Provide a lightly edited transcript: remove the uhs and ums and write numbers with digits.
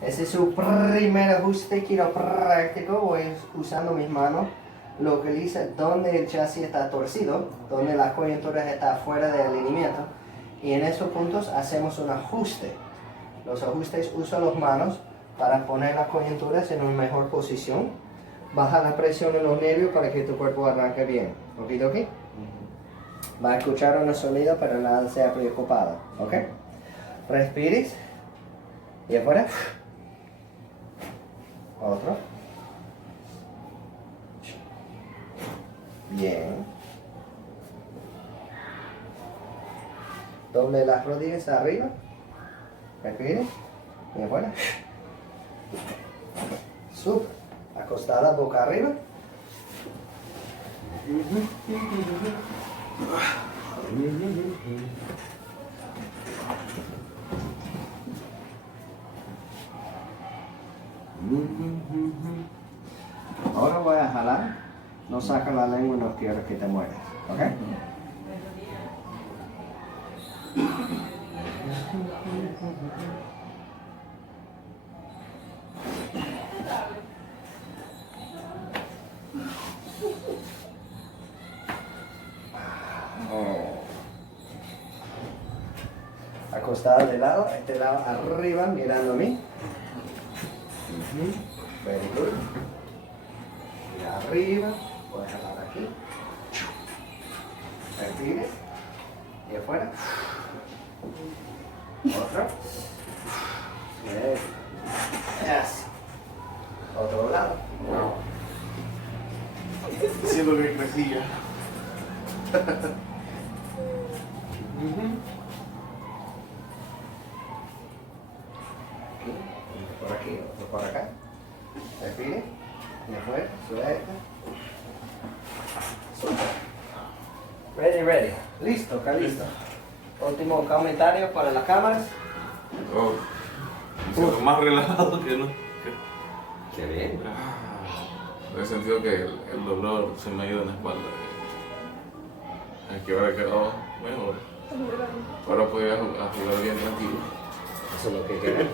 Ese es su primer ajuste quiropráctico. Voy usando mis manos. Localiza donde el chasis está torcido, donde las coyunturas están fuera de alineamiento. Y en esos puntos hacemos un ajuste. Los ajustes uso las manos para poner las coyunturas en una mejor posición. Baja la presión en los nervios para que tu cuerpo arranque bien. ¿Ok? Va a escuchar un sonido, pero nada sea preocupado. ¿Ok? Respires. Y afuera. Otro. Bien. Doble las rodillas arriba. Respire. Y afuera. Sub. Acostada boca arriba. Ahora voy a jalar. No saca la lengua, no quiero que te mueras. ¿Ok? Acostada de lado, este lado arriba, mirando a mí. Very good. Mira arriba, voy a jalar aquí. Respire. Y afuera. Otro. Bien. Yes. Otro lado. Siento que crecía. Por aquí, otro por acá. Respire. Y afuera, suelta. Ready. Listo, está listo. Último comentario para las cámaras. Oh, me siento más relajado que no. Qué bien. He sentido que el dolor se me ha ido en la espalda. Aquí ahora he quedado mejor. Ahora puedo ir a jugar bien tranquilo. Eso es lo que queremos.